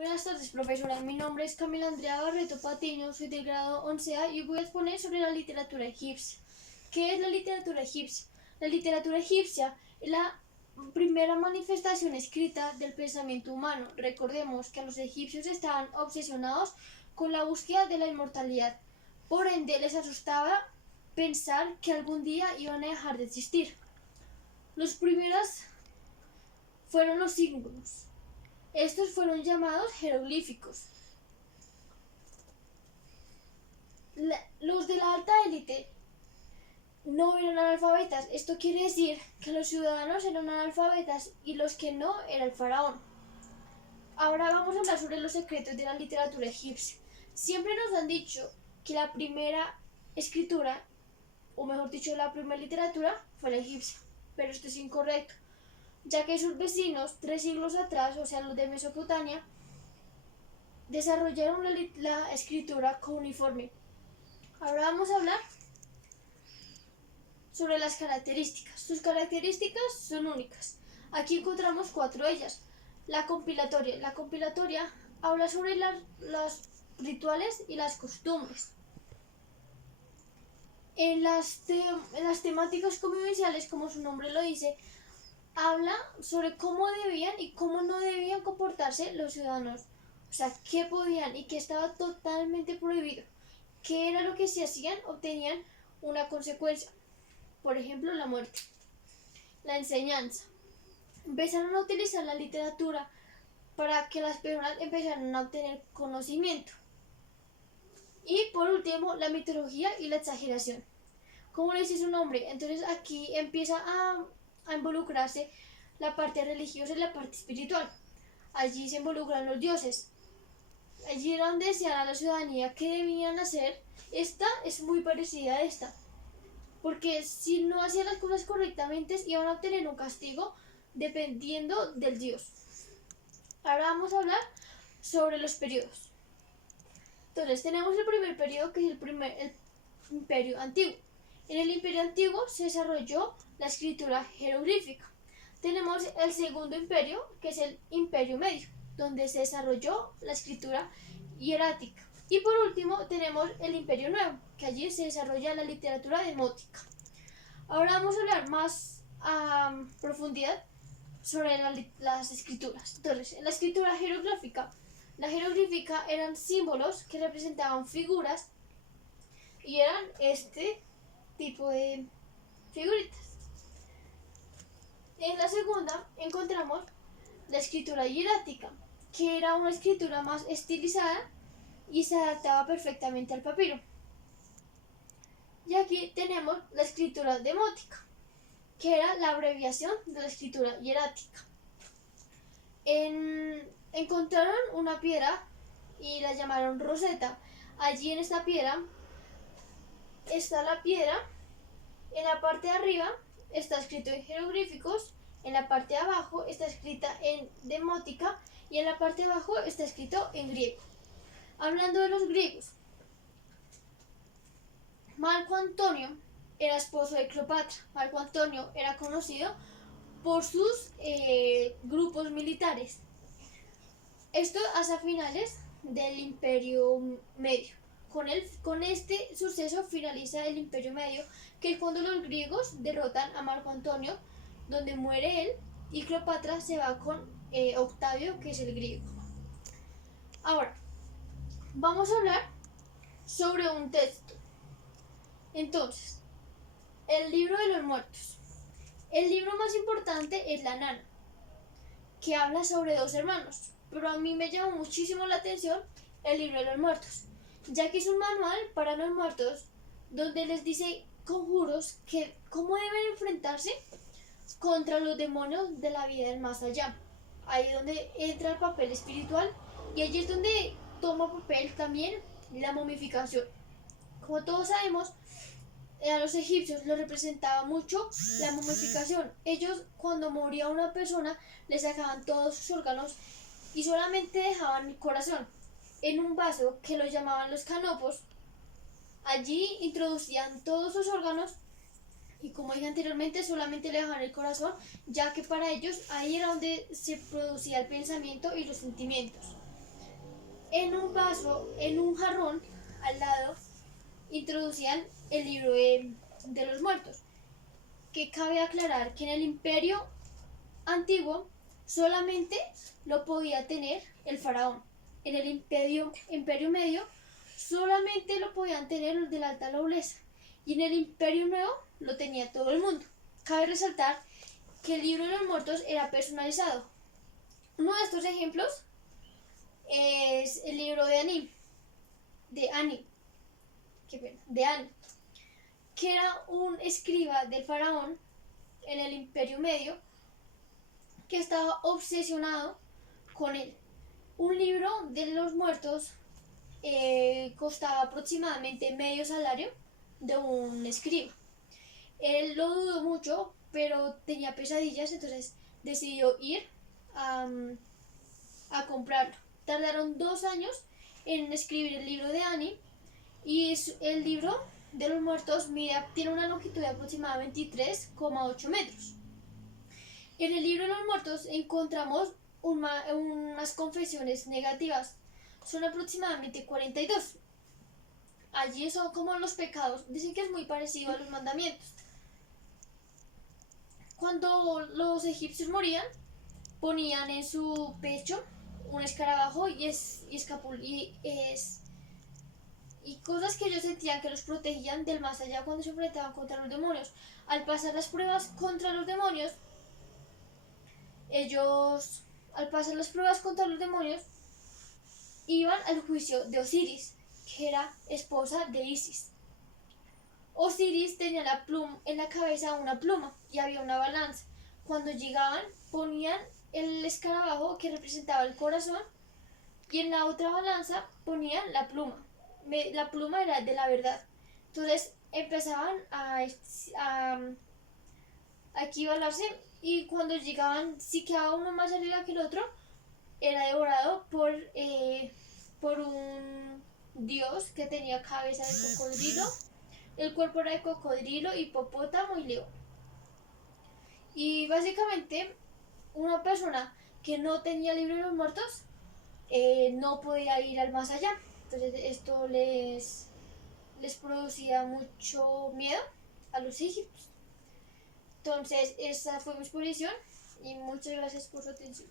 Buenas tardes, profesora. Mi nombre es Camila Andrea Barreto Patiño, soy del grado 11A y voy a exponer sobre la literatura egipcia. ¿Qué es la literatura egipcia? La literatura egipcia es la primera manifestación escrita del pensamiento humano. Recordemos que los egipcios estaban obsesionados con la búsqueda de la inmortalidad. Por ende, les asustaba pensar que algún día iban a dejar de existir. Los primeros fueron los símbolos. Estos fueron llamados jeroglíficos. Los de la alta élite no eran analfabetas. Esto quiere decir que los ciudadanos eran analfabetas y los que no era el faraón. Ahora vamos a hablar sobre los secretos de la literatura egipcia. Siempre nos han dicho que la primera escritura, o mejor dicho, la primera literatura fue la egipcia, pero esto es incorrecto, ya que sus vecinos 3 siglos atrás, o sea los de Mesopotamia, desarrollaron la escritura cuneiforme. Ahora vamos a hablar sobre las características. Sus características son únicas. Aquí encontramos 4 de ellas. La compilatoria. La compilatoria habla sobre los rituales y las costumbres. En las temáticas convivenciales, como su nombre lo dice, habla sobre cómo debían y cómo no debían comportarse los ciudadanos. O sea, qué podían y qué estaba totalmente prohibido. Qué era lo que si hacían obtenían una consecuencia. Por ejemplo, la muerte. La enseñanza. Empezaron a utilizar la literatura para que las personas empezaran a obtener conocimiento. Y por último, la mitología y la exageración. Como le dice su nombre, entonces aquí empieza a involucrarse la parte religiosa y la parte espiritual. Allí se involucran los dioses. Allí era donde decían a la ciudadanía qué debían hacer. Esta es muy parecida a esta, porque si no hacían las cosas correctamente iban a obtener un castigo dependiendo del dios. Ahora vamos a hablar sobre los periodos. Entonces tenemos el primer periodo, que es el imperio antiguo. En el imperio antiguo se desarrolló la escritura jeroglífica. Tenemos el segundo imperio, que es el imperio medio, donde se desarrolló la escritura hierática. Y por último tenemos el imperio nuevo, que allí se desarrolla la literatura demótica. Ahora vamos a hablar más a profundidad sobre las escrituras. Entonces, en la escritura jeroglífica, la jeroglífica eran símbolos que representaban figuras y eran este tipo de figuritas. En la segunda encontramos la escritura hierática, que era una escritura más estilizada y se adaptaba perfectamente al papiro. Y aquí tenemos la escritura demótica, que era la abreviación de la escritura hierática. Encontraron una piedra y la llamaron Rosetta. Allí en esta piedra está la piedra. En la parte de arriba está escrito en jeroglíficos, en la parte de abajo está escrita en demótica y en la parte de abajo está escrito en griego. Hablando de los griegos, Marco Antonio era esposo de Cleopatra. Marco Antonio era conocido por sus grupos militares. Esto hasta finales del Imperio Medio. Con este suceso finaliza el Imperio Medio, que es cuando los griegos derrotan a Marco Antonio, donde muere él, y Cleopatra se va con Octavio, que es el griego. Ahora, vamos a hablar sobre un texto. Entonces, el libro de los muertos. El libro más importante es La Nana, que habla sobre 2 hermanos, pero a mí me llama muchísimo la atención el libro de los muertos, ya que es un manual para los muertos donde les dice conjuros que cómo deben enfrentarse contra los demonios de la vida del más allá. Ahí es donde entra el papel espiritual y allí es donde toma papel también la momificación. Como todos sabemos, a los egipcios les representaba mucho la momificación. Ellos, cuando moría una persona, le sacaban todos sus órganos y solamente dejaban el corazón en un vaso que lo llamaban los canopos. Allí introducían todos sus órganos y, como dije anteriormente, solamente le dejaban el corazón, ya que para ellos ahí era donde se producía el pensamiento y los sentimientos. en un vaso, en un jarrón al lado, introducían el libro de los muertos. Que cabe aclarar que en el imperio antiguo solamente lo podía tener el faraón. En el imperio medio solamente lo podían tener los de la alta nobleza. Y en el imperio nuevo lo tenía todo el mundo. Cabe resaltar que el libro de los muertos era personalizado. Uno de estos ejemplos es el libro de Ani, que era un escriba del faraón en el imperio medio que estaba obsesionado con él. Un libro de los muertos costaba aproximadamente medio salario de un escriba. Él lo dudó mucho, pero tenía pesadillas, entonces decidió ir a comprarlo. Tardaron 2 años en escribir el libro de Annie y el libro de los muertos tiene una longitud de aproximadamente 23,8 metros. En el libro de los muertos encontramos unas confesiones negativas. Son aproximadamente 42. Allí son como los pecados. Dicen que es muy parecido a los mandamientos. Cuando los egipcios morían, ponían en su pecho un escarabajo y cosas que ellos sentían que los protegían del más allá cuando se enfrentaban contra los demonios. Al pasar las pruebas contra los demonios, iban al juicio de Osiris, que era esposa de Isis. Osiris tenía en la cabeza una pluma y había una balanza. Cuando llegaban, ponían el escarabajo que representaba el corazón y en la otra balanza ponían la pluma. La pluma era de la verdad. Entonces empezaban a equivalerse y cuando llegaban, si quedaba uno más arriba que el otro, era devorado por un dios que tenía cabeza de cocodrilo, el cuerpo era de cocodrilo, hipopótamo y león. Y básicamente una persona que no tenía libro de los muertos no podía ir al más allá. Entonces esto les producía mucho miedo a los egipcios. Entonces esa fue mi exposición y muchas gracias por su atención.